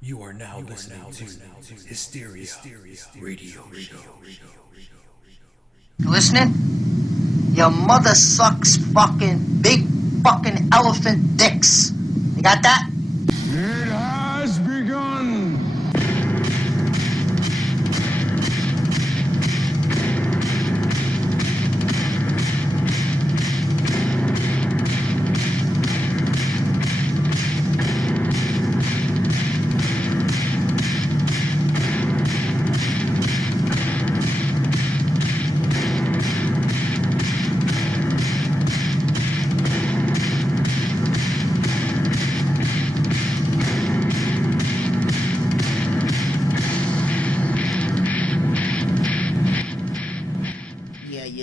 You are now listening to Hysteria Radio Show. You listening? Your mother sucks fucking big fucking elephant dicks. You got that? It has begun.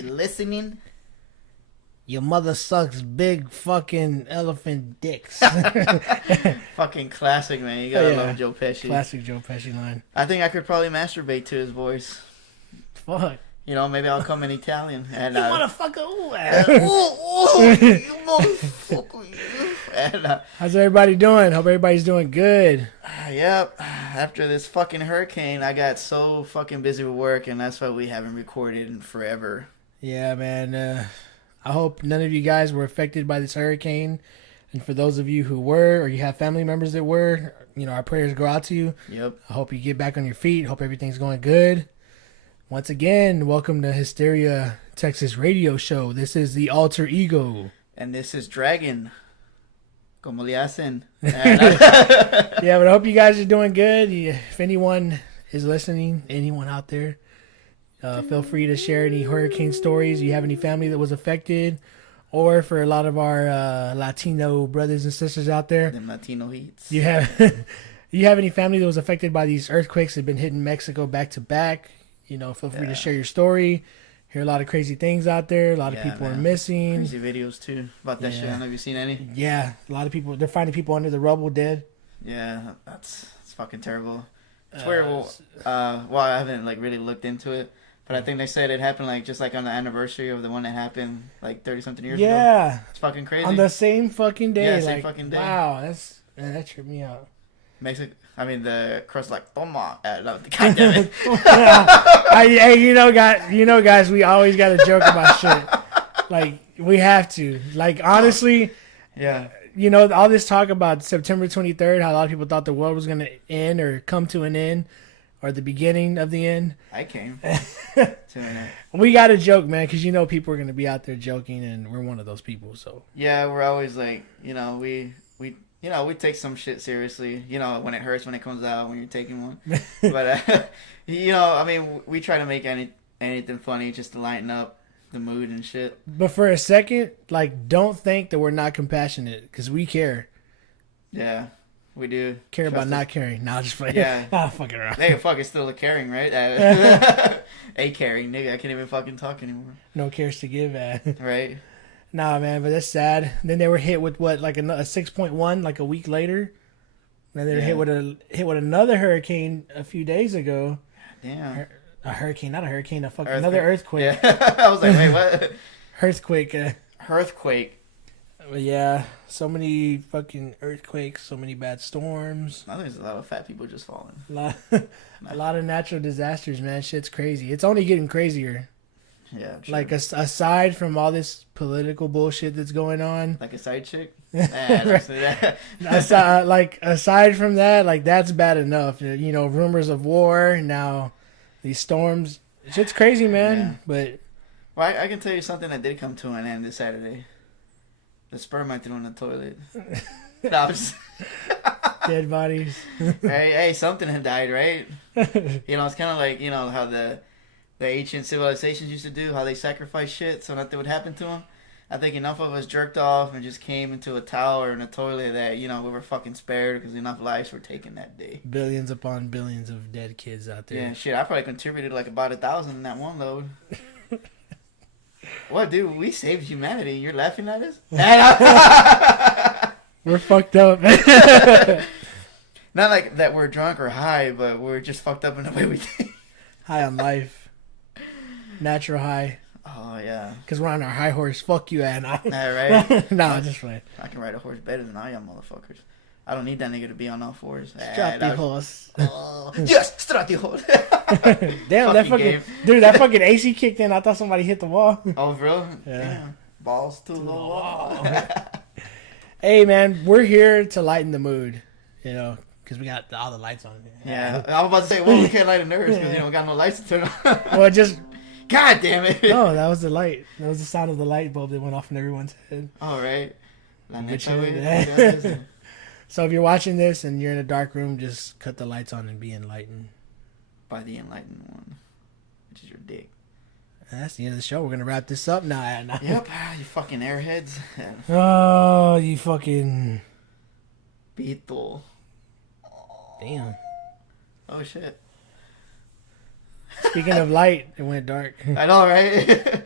Listening. Your mother sucks big fucking elephant dicks. Fucking classic, man. You gotta love Joe Pesci. Classic Joe Pesci line. I think I could probably masturbate to his voice. Fuck. You know, maybe I'll come in Italian. And, you motherfucker. You motherfucker. And, how's everybody doing? Hope everybody's doing good. Yep. After this fucking hurricane, I got so fucking busy with work, and that's why we haven't recorded in forever. Yeah, man. I hope none of you guys were affected by this hurricane. And for those of you who were, or you have family members that were, you know, our prayers go out to you. Yep. I hope you get back on your feet. Hope everything's going good. Once again, welcome to Hysteria Texas Radio Show. This is the Alter Ego. And this is Dragon. Como le hacen? Yeah, but I hope you guys are doing good. If anyone is listening, anyone out there, feel free to share any hurricane stories. You have any family that was affected, or for a lot of our Latino brothers and sisters out there, Them Latino heats. you have you have any family that was affected by these earthquakes that have been hitting Mexico back to back. You know, feel free to share your story. Hear a lot of crazy things out there. A lot of people are missing. Crazy videos too about that shit. I don't know if you've seen any. Yeah, a lot of people. They're finding people under the rubble dead. Yeah, it's fucking terrible. It's weird. Well, I haven't like really looked into it, but I think they said it happened like just like on the anniversary of the one that happened like 30-something years ago. Yeah, it's fucking crazy. On the same fucking day. Yeah, like, same fucking day. Wow, that tripped me out. Mexico. I mean, the crust like toma. No, God damn it. Hey, guys, we always got to joke about shit. Like we have to. Like honestly, yeah. You know, all this talk about September 23rd, how a lot of people thought the world was gonna end or come to an end, or the beginning of the end. I came to an end. We got to joke, man, because you know people are gonna be out there joking, and we're one of those people. So yeah, we're always like, you know, we take some shit seriously. You know, when it hurts when it comes out when you're taking one. But you know, I mean, we try to make anything funny just to lighten up the mood and shit. But for a second, like, don't think that we're not compassionate, because we care. Yeah, we do. Care about not caring. Nah, just playing. Yeah. Oh, fucking around. Hey, fuck, it's still a caring, right? A caring, nigga. I can't even fucking talk anymore. No cares to give, Right? Nah, man, but that's sad. Then they were hit with what, like a 6.1, like a week later. And they were hit with another hurricane a few days ago. Damn. A hurricane, not a hurricane, another earthquake. Yeah. I was like, wait, what? Earthquake. Earthquake. But yeah, so many fucking earthquakes, so many bad storms. I think there's a lot of fat people just falling. A lot of natural disasters, man. Shit's crazy. It's only getting crazier. Yeah, true. Like aside from all this political bullshit that's going on, like a side chick. Aside from that, like that's bad enough. You know, rumors of war now, these storms. Shit's crazy, man. Yeah. But well, I can tell you something that did come to an end this Saturday. The sperm I threw in the toilet. No, I'm just... Dead bodies. hey, something had died, right? You know, it's kind of like, you know, how the ancient civilizations used to do, how they sacrifice shit so nothing would happen to them. I think enough of us jerked off and just came into a towel or in a toilet that, you know, we were fucking spared because enough lives were taken that day. Billions upon billions of dead kids out there. Yeah, shit, I probably contributed like about 1,000 in that one load. What, dude? We saved humanity. You're laughing at us? We're fucked up. Not like that we're drunk or high, but we're just fucked up in the way we think. High on life. Natural high. Oh, yeah. Because we're on our high horse. Fuck you, and I. Right? No, just playing. I can ride a horse better than I am, motherfuckers. I don't need that nigga to be on all fours. Stratihos. Oh, yes, Stratihos. Damn, that fucking game. dude, that fucking AC kicked in. I thought somebody hit the wall. Oh, bro. Yeah. Damn. Balls to the wall. Hey, man, we're here to lighten the mood, you know, because we got all the lights on. Yeah, I was about to say, well, we can't light a nurse because we got no lights to turn on. Well, just God damn it. no, that was the light. That was the sound of the light bulb that went off in everyone's head. All right. La Which neta, is- güey. So if you're watching this and you're in a dark room, just cut the lights on and be enlightened. By the enlightened one, which is your dick. And that's the end of the show. We're gonna wrap this up now. Yep, you fucking airheads. Oh, you fucking Pito. damn. Oh shit. Speaking of light, it went dark. I know, right?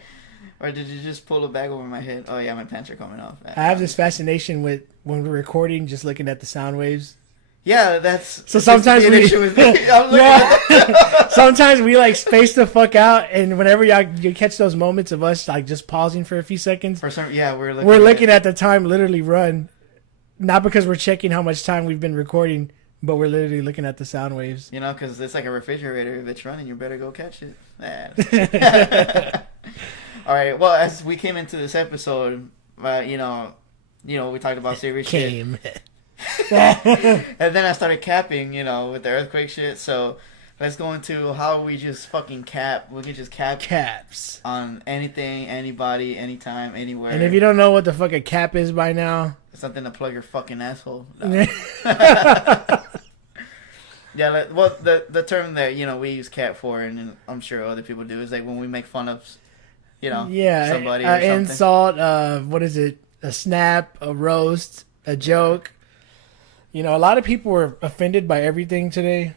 Or did you just pull a bag over my head? Oh yeah, my pants are coming off. I have this fascination with when we're recording, just looking at the sound waves. Yeah, that's So sometimes an we, issue with me. I'm looking at sometimes we like space the fuck out, and whenever you catch those moments of us like just pausing for a few seconds, for some, yeah, we're looking at the time literally run, not because we're checking how much time we've been recording, but we're literally looking at the sound waves. You know, because it's like a refrigerator. If it's running, you better go catch it. All right. Well, as we came into this episode, you know, we talked about serious shit. And then I started capping, you know, with the earthquake shit. So let's go into how we just fucking cap. We can just Caps. on anything, anybody, anytime, anywhere. And if you don't know what the fuck a cap is by now, something to plug your fucking asshole. No. Yeah, well, the term that, you know, we use cap for, and I'm sure other people do, is like when we make fun of, you know, somebody or something. Insult, what is it? A snap, a roast, a joke. You know, a lot of people were offended by everything today.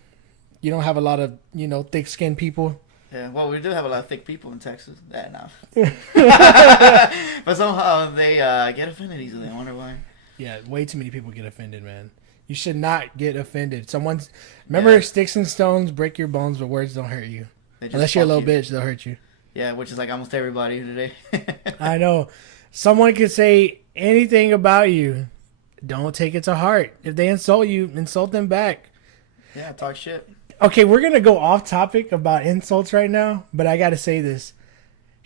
You don't have a lot of, you know, thick-skinned people. Yeah, well, we do have a lot of thick people in Texas. No. But somehow they get offended easily. I wonder why. Yeah, way too many people get offended, man. You should not get offended. Remember, sticks and stones break your bones, but words don't hurt you. Unless you're a little bitch, they'll hurt you. Yeah, which is like almost everybody today. I know. Someone could say anything about you. Don't take it to heart. If they insult you, insult them back. Yeah, talk shit. Okay, we're going to go off topic about insults right now, but I got to say this.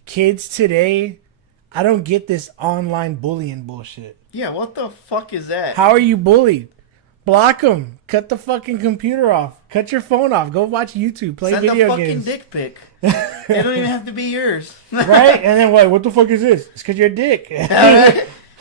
Kids today, I don't get this online bullying bullshit. Yeah, what the fuck is that? How are you bullied? Block them. Cut the fucking computer off. Cut your phone off. Go watch YouTube. Play Send video a fucking games. dick pic. It don't even have to be yours. Right? And then what the fuck is this? It's because you're a dick.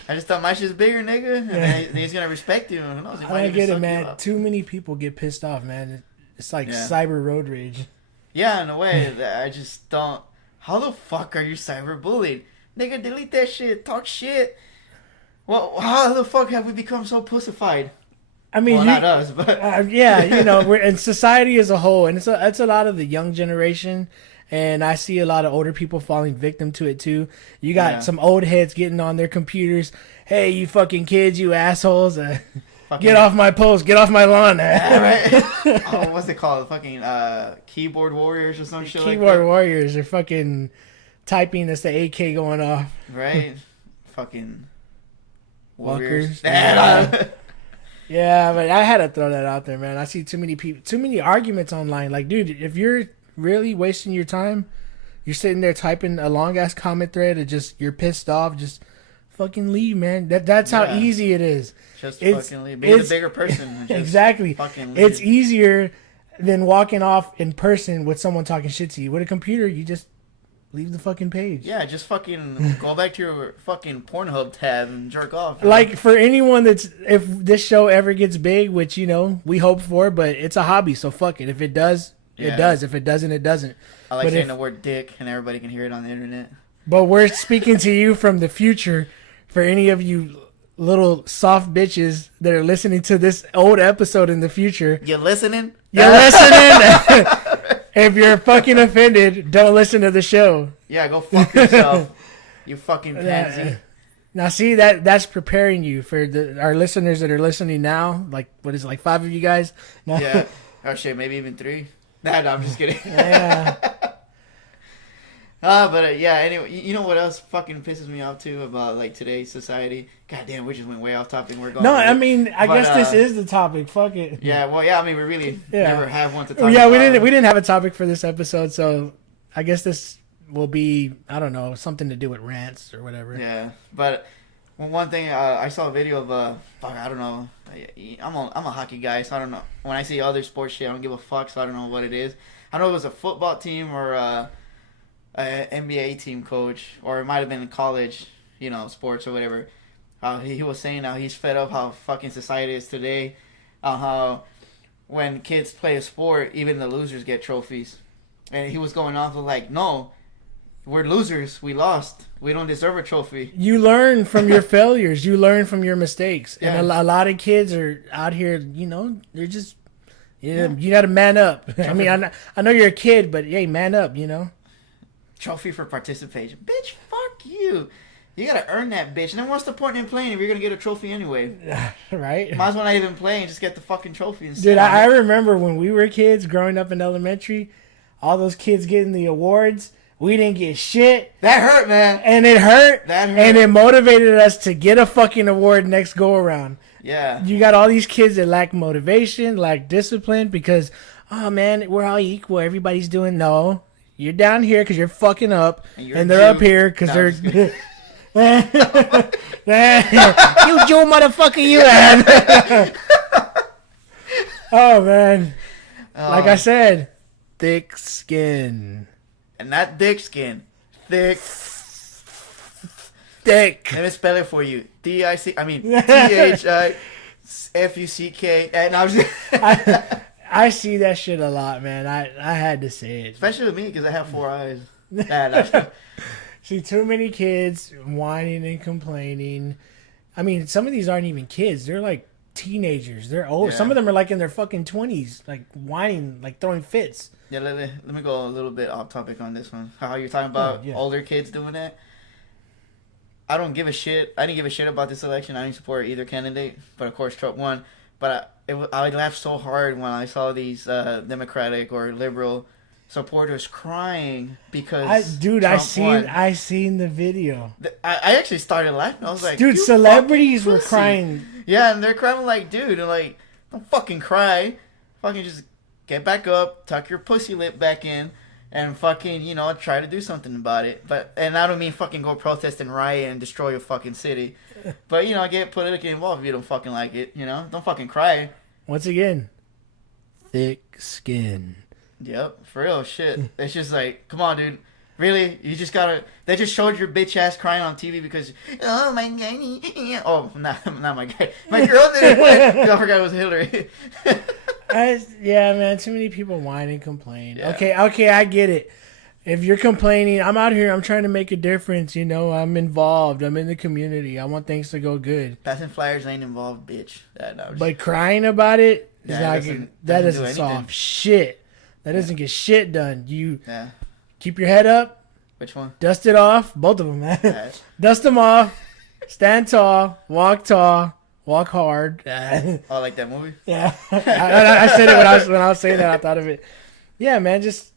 I just thought my shit's bigger, nigga. And then he's gonna respect you. Who knows? He might I don't even get it, suck you man. up. Too many people get pissed off, man. It's like cyber road rage. Yeah, in a way. That I just don't. How the fuck are you cyberbullied? Nigga, delete that shit. Talk shit. Well, how the fuck have we become so pussified? I mean, well, not us, but yeah, you know, we're in society as a whole, and it's a lot of the young generation, and I see a lot of older people falling victim to it too. You got some old heads getting on their computers. Hey, you fucking kids, you assholes! Get off my post, get off my lawn. Yeah, right? Oh, what's it called? Fucking keyboard warriors or some shit. Keyboard warriors are fucking typing as the AK going off. Right? Fucking warriors. Walkers. Yeah, but I had to throw that out there, man. I see too many arguments online. Like, dude, if you're really wasting your time, you're sitting there typing a long ass comment thread and you're pissed off, just fucking leave, man. That's how easy it is. Just fucking leave. Be the bigger person. Exactly. Fucking leave. It's easier than walking off in person with someone talking shit to you. With a computer, you just leave the fucking page. Yeah, just fucking go back to your fucking Pornhub tab and jerk off. Like, for anyone if this show ever gets big, which, you know, we hope for, but it's a hobby, so fuck it. If it does, it does. If it doesn't, it doesn't. I like saying the word dick and everybody can hear it on the internet. But we're speaking to you from the future. For any of you little soft bitches that are listening to this old episode in the future. You listening? You're listening? If you're fucking offended, don't listen to the show. Yeah, go fuck yourself. You fucking pansy. Now, see, that's preparing you for our listeners that are listening now. Like, what is it, like 5 of you guys? No. Yeah. Oh, shit, maybe even 3. Nah, no, I'm just kidding. Yeah. Yeah. Anyway, you know what else fucking pisses me off too about like today's society? God damn, we just went way off topic. We're going. No, I mean, I But, guess this is the topic. Fuck it. Yeah. Well, yeah. I mean, we really Yeah. never have one to talk. Yeah, about. we didn't have a topic for this episode, so I guess this will be, I don't know, something to do with rants or whatever. Yeah, but one thing I saw a video of I don't know. I'm a hockey guy, so I don't know. When I see other sports shit, I don't give a fuck. So I don't know what it is. I know it was a football team or a NBA team coach, or it might have been in college, sports or whatever. He was saying how he's fed up how fucking society is today. How when kids play a sport, even the losers get trophies, and he was going off of like, no. We're losers. We lost. We don't deserve a trophy. You learn from your failures. You learn from your mistakes. Yeah. And a lot of kids are out here, they're just, you got to man up. I mean, I know you're a kid, but hey, man up, Trophy for participation. Bitch, fuck you. You got to earn that bitch. And then what's the point in playing if you're going to get a trophy anyway? Right? Might as well not even play and just get the fucking trophy. Dude, I remember when we were kids growing up in elementary, all those kids getting the awards. We didn't get shit. That hurt, man. And it hurt. That hurt. And it motivated us to get a fucking award next go around. Yeah. You got all these kids that lack motivation, lack discipline because, oh man, we're all equal. Everybody's doing no. You're down here because you're fucking up. And they're up here because they're... You Jew motherfucker, you man. Oh, man. Like I said, thick skin. And not dick skin. Thick. Thick. Let me spell it for you. THIFUCK. And I was I see that shit a lot, man. I had to say it. especially with me because I have 4 eyes. Nah. See too many kids whining and complaining. I mean, some of these aren't even kids. They're like teenagers. They're old. Yeah. Some of them are like in their fucking 20s, like whining, like throwing fits. Yeah, let me go a little bit off topic on this one. How you're talking about older kids doing that. I don't give a shit. I didn't give a shit about this election. I didn't support either candidate, but of course Trump won. But I laughed so hard when I saw these Democratic or liberal supporters crying because I seen the video. I actually started laughing. I was like, dude, "You celebrities fucking were pussy." crying. Yeah, and they're crying like, dude, and like, don't fucking cry. Fucking just get back up, tuck your pussy lip back in, and fucking, try to do something about it. And I don't mean fucking go protest and riot and destroy your fucking city. But, get politically involved if you don't fucking like it, Don't fucking cry. Once again, thick skin. Yep, for real, shit. It's just like, come on, dude. Really? You just gotta... They just showed your bitch ass crying on TV because... Oh, my guy... Oh, not my guy. My girl didn't win. I forgot it was Hillary. Yeah, man, too many people whine and complain. Yeah. Okay, I get it. If you're complaining, I'm out here, I'm trying to make a difference, I'm involved, I'm in the community, I want things to go good. Passing flyers ain't involved, bitch. But crying about it, Yeah, that doesn't doesn't do solve anything. shit. That doesn't get shit done. You Yeah. keep your head up, Which one? dust it off, both of them, man. Yeah. Dust them off, stand tall, walk hard. Oh, like that movie? Yeah, I said it when I was saying that. I thought of it. Yeah, man, just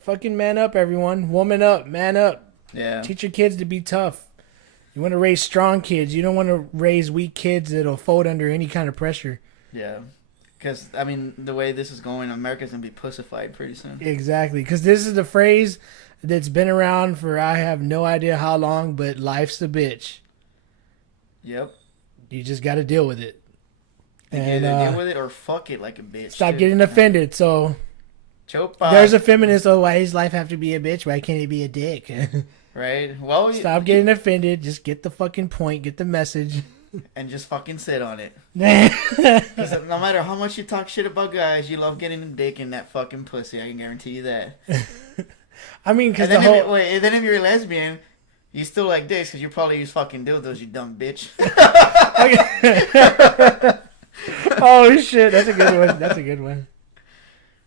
fucking man up, everyone. Woman up, man up. Yeah. Teach your kids to be tough. You want to raise strong kids. You don't want to raise weak kids that'll fold under any kind of pressure. Yeah. Because, I mean, the way this is going, America's going to be pussified pretty soon. Exactly, because this is the phrase that's been around for I have no idea how long, but life's a bitch. Yep. You just got to deal with it. And deal with it or fuck it like a bitch. Stop too. getting offended. So Chopa. there's a feminist. Oh, why does life have to be a bitch? Why can't it be a dick? Right? Well, Stop getting offended. Just get the fucking point. Get the message. and just fucking sit on it. Because no matter how much you talk shit about guys, you love getting a dick in that fucking pussy. I can guarantee you that. I mean, because And then if you're a lesbian, you still like dicks because you probably use fucking dildos, you dumb bitch. Oh shit, that's a good one.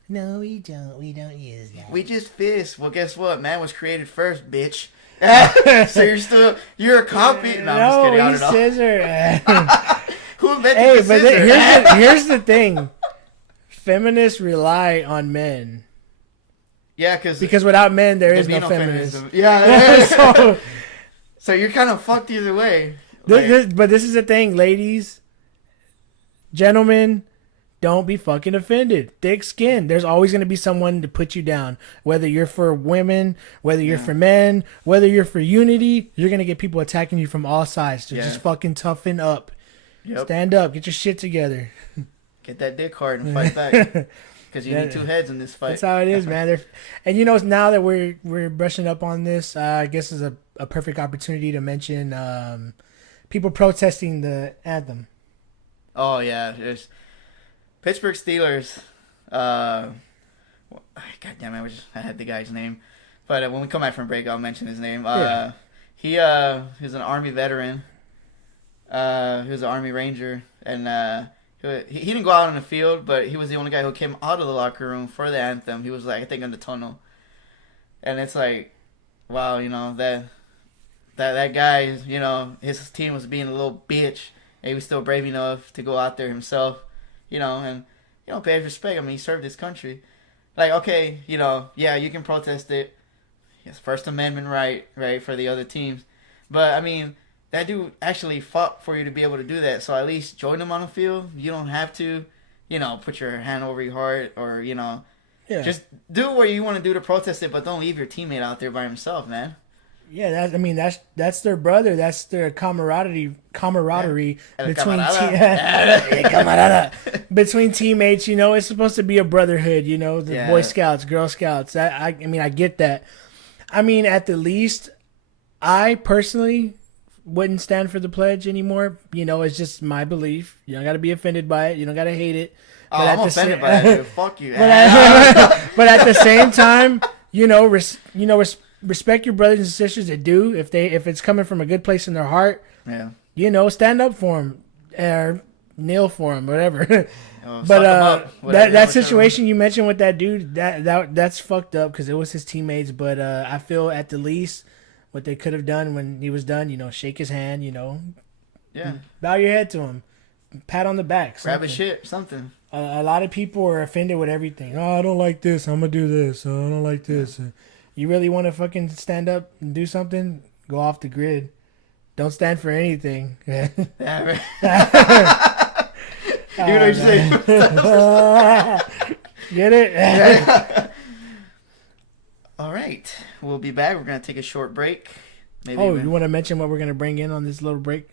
No, we don't. We don't use that. We just fist. Well, guess what? Man was created first, bitch. So you're a copy. No, I'm just kidding. I don't know. Scissor. Who invented Hey, the but scissor? here's the thing. Feminists rely on men. Yeah, because without men there is no feminism. Yeah. so, So you're kind of fucked either way. but this is the thing, ladies, gentlemen, don't be fucking offended. Thick skin. There's always going to be someone to put you down. Whether you're for women, whether you're for men, whether you're for unity, you're going to get people attacking you from all sides. So just fucking toughen up. Yep. Stand up. Get your shit together. Get that dick hard and fight back. Because you need two heads in this fight. That's how it is, man. And you know, now that we're brushing up on this, I guess is a perfect opportunity to mention people protesting the anthem. Oh, yeah. There's Pittsburgh Steelers. God damn it, I had the guy's name. But when we come back from break, I'll mention his name. He was an Army veteran. He was an Army Ranger. And he didn't go out on the field, but he was the only guy who came out of the locker room for the anthem. He was, like, I think, in the tunnel. And it's like, wow, you know, that guy, you know, his team was being a little bitch. And he was still brave enough to go out there himself, you know, and, you know, pay his respect. I mean, he served his country. Like, okay, you know, yeah, you can protest it. Yes, First Amendment right, for the other teams. But, I mean, that dude actually fought for you to be able to do that. So at least join him on the field. You don't have to, you know, put your hand over your heart or, you know, just do what you want to do to protest it, but don't leave your teammate out there by himself, man. Yeah, that's their brother. That's their camaraderie between teammates. You know, it's supposed to be a brotherhood. You know, the Boy Scouts, Girl Scouts. I mean, I get that. I mean, at the least, I personally wouldn't stand for the pledge anymore. You know, it's just my belief. You don't got to be offended by it. You don't got to hate it. But I'm offended by it, dude. Fuck you. But at the same time, you know, respect your brothers and sisters that do. If it's coming from a good place in their heart, you know, stand up for them or kneel for them, whatever. But that situation you mentioned with that dude, that's fucked up because it was his teammates. But I feel at the least what they could have done when he was done, you know, shake his hand, you know, bow your head to him, pat on the back, grab his shit, something. A lot of people are offended with everything. Oh, I don't like this. I'm gonna do this. Oh, I don't like this. You really want to fucking stand up and do something? Go off the grid. Don't stand for anything. Even though you say get it? All right, we'll be back. We're gonna take a short break. Maybe you want to mention what we're gonna bring in on this little break?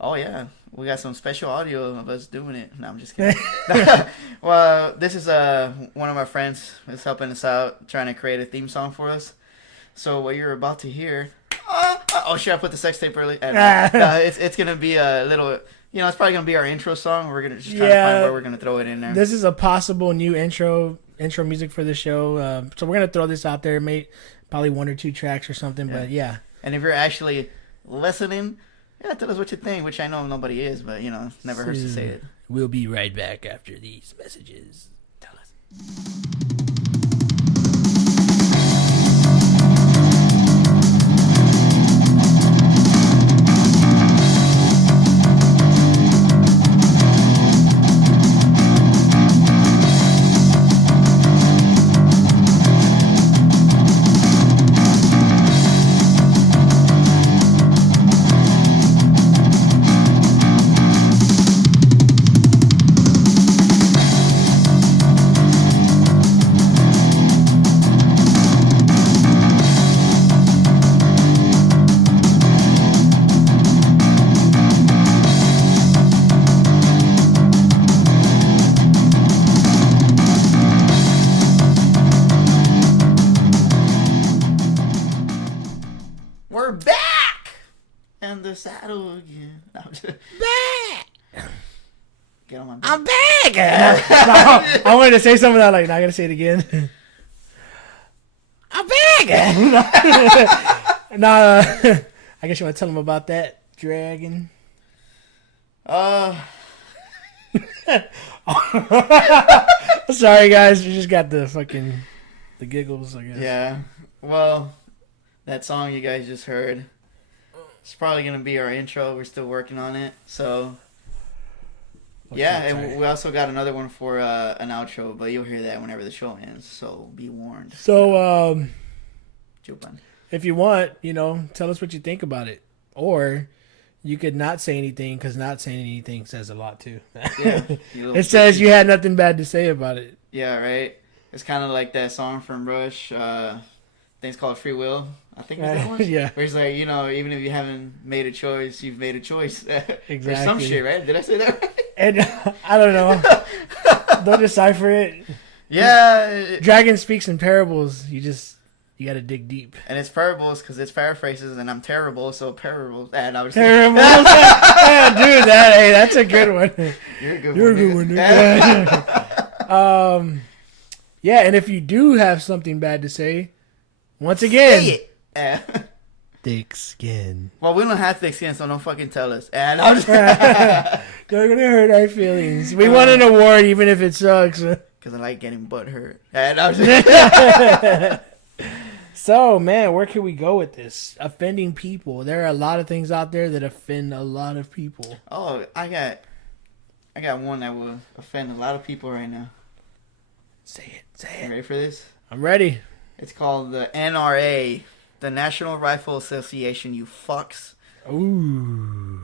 Oh yeah, we got some special audio of us doing it. No, I'm just kidding. Well, this is one of my friends is helping us out, trying to create a theme song for us. So what you're about to hear. Oh shit! I put the sex tape early. It's gonna be a little. You know, it's probably gonna be our intro song. We're gonna just try to find where we're gonna throw it in there. This is a possible new intro music for the show. So we're gonna throw this out there, probably 1 or 2 tracks or something. But yeah. And if you're actually listening, tell us what you think. Which I know nobody is, but you know, it never hurts to say it. We'll be right back after these messages. Tell us. We're back and the saddle again. Back. Get on my back. I'm back. I wanted to say something. I like. Not gonna say it again. I'm back. Nah. I guess you want to tell them about that dragon. Sorry, guys. We just got the giggles. I guess. Yeah. Well. That song you guys just heard, it's probably going to be our intro. We're still working on it. So, Yeah, shit, and sorry. we also got another one for an outro, but you'll hear that whenever the show ends. So be warned. So, Jupan. if you want, tell us what you think about it. Or you could not say anything, because not saying anything says a lot, too. Yeah. You little It says bitches. you had nothing bad to say about it. Yeah, right. It's kind of like that song from Rush. I think it's called Free Will. I think it's that one. Yeah. Where he's like, even if you haven't made a choice, you've made a choice. Or some Exactly. shit, right? Did I say that right? And I don't know. Don't decipher it. Yeah. Dragon speaks in parables. You got to dig deep. And it's parables because it's paraphrases, and I'm terrible, so parables. And I was Parables. Yeah, dude, that's a good one. You're a good You're a one. good one. nigga. Dude. Yeah, and if you do have something bad to say, once again, Say it. Yeah. thick skin. Well, we don't have thick skin, so don't fucking tell us. And I'm just They're gonna hurt our feelings. We want an award, even if it sucks. because I like getting butt hurt. And I'm just So, man, where can we go with this? Offending people. There are a lot of things out there that offend a lot of people. Oh, I got one that will offend a lot of people right now. Say You it. ready for this? I'm ready. It's called the NRA, the National Rifle Association. You fucks. Ooh.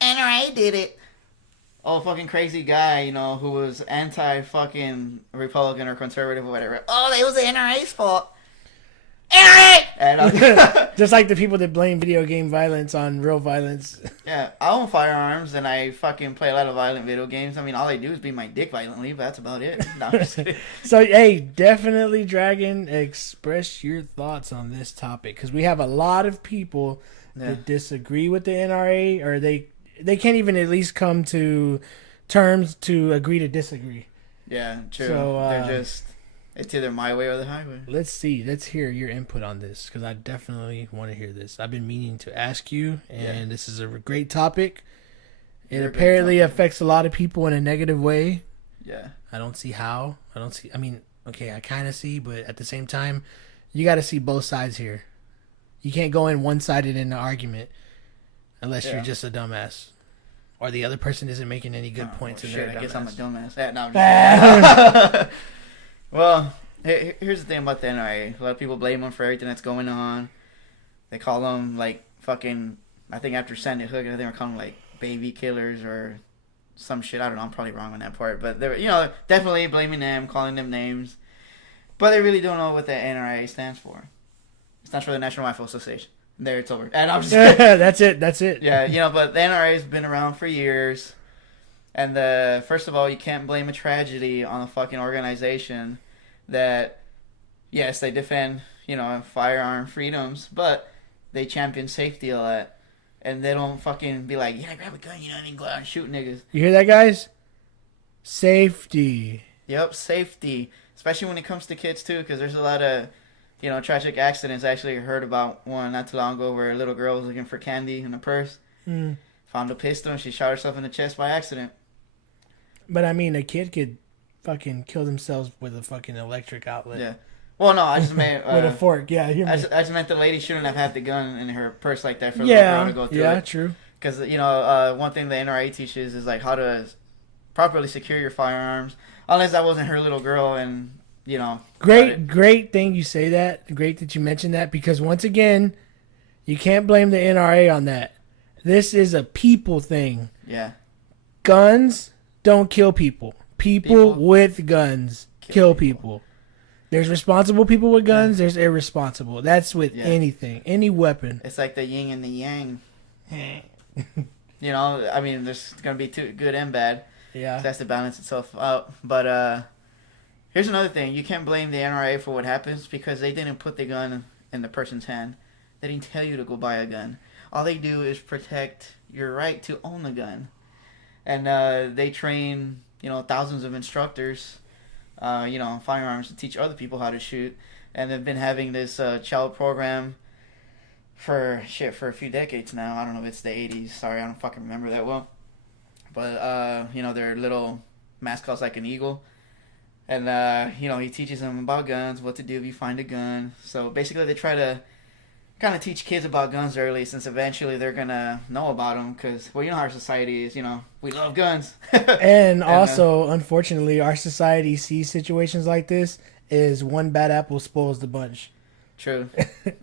NRA did it. Oh, fucking crazy guy, who was anti-fucking Republican or conservative or whatever. Oh, it was the NRA's fault. NRA! And Just like the people that blame video game violence on real violence. yeah, I own firearms and I fucking play a lot of violent video games. I mean, all I do is beat my dick violently, but that's about it. No, I'm just kidding. So, hey, definitely, Dragon, express your thoughts on this topic. Because we have a lot of people that disagree with the NRA, or they can't even at least come to terms to agree to disagree. Yeah, true. So, They're just, it's either my way or the highway. Let's hear your input on this, because I definitely want to hear this. I've been meaning to ask you, and this is a great topic. It Very good apparently topic. affects a lot of people in a negative way. Yeah. I don't see how. I mean, okay, I kind of see, but at the same time, you got to see both sides here. You can't go in one-sided in an argument unless you're just a dumbass. Or the other person isn't making any good points in Shit, their I guess I'm a dumbass. dumbass. No, I'm just kidding. Well, here's the thing about the NRA. A lot of people blame them for everything that's going on. They call them, like, fucking, I think after Sandy Hook, I think they were calling them, like, baby killers or some shit. I don't know. I'm probably wrong on that part. But they're, definitely blaming them, calling them names. But they really don't know what the NRA stands for. It stands for the National Rifle Association. There, it's over. And I'm just kidding. That's it. Yeah, but the NRA has been around for years. And first of all, you can't blame a tragedy on a fucking organization that, yes, they defend, firearm freedoms, but they champion safety a lot. And they don't fucking be like, yeah, grab a gun, and then go out and shoot niggas. You hear that, guys? Safety. Yep, safety. Especially when it comes to kids, too, because there's a lot of, tragic accidents. I actually heard about one not too long ago where a little girl was looking for candy in a purse. Found a pistol, and she shot herself in the chest by accident. But I mean, a kid could fucking kill themselves with a fucking electric outlet. Yeah. Well, no, I just meant... With a fork, yeah. I just meant the lady shouldn't have had the gun in her purse like that for a little girl to go through it. True. Because, one thing the NRA teaches is, like, how to properly secure your firearms. Unless that wasn't her little girl and, Great thing you say that. Great that you mentioned that, because once again, you can't blame the NRA on that. This is a people thing. Yeah. Guns don't kill people. People with guns kill people. There's responsible people with guns. There's irresponsible. That's with anything, any weapon. It's like the yin and the yang. I mean, there's going to be two good and bad. Yeah. So that's to balance itself out. But here's another thing. You can't blame the NRA for what happens because they didn't put the gun in the person's hand. They didn't tell you to go buy a gun. All they do is protect your right to own the gun. And they train, thousands of instructors, on firearms to teach other people how to shoot. And they've been having this child program for a few decades now. I don't know if it's the 80s. Sorry, I don't fucking remember that well. But, their little mascot's like an eagle. And, he teaches them about guns, what to do if you find a gun. So basically they try to kind of teach kids about guns early, since eventually they're gonna know about them. Because well, you know how our society is. You know, we love guns. And also, unfortunately, our society sees situations like this as one bad apple spoils the bunch. True.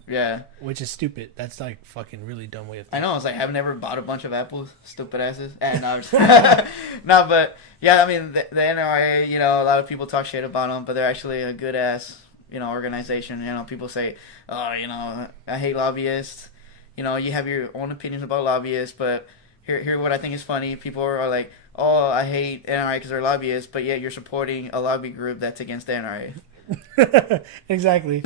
Yeah. Which is stupid. That's like fucking really dumb way of I thinking. know. It's like I've never bought a bunch of apples, stupid asses. And no, but yeah, I mean the NRA. You know, a lot of people talk shit about them, but they're actually a good ass, you know, organization. You know, people say, oh, you know, I hate lobbyists. You know, you have your own opinions about lobbyists, but here what I think is funny. People are like, oh, I hate NRA because they're lobbyists, but yet you're supporting a lobby group that's against the NRA. Exactly.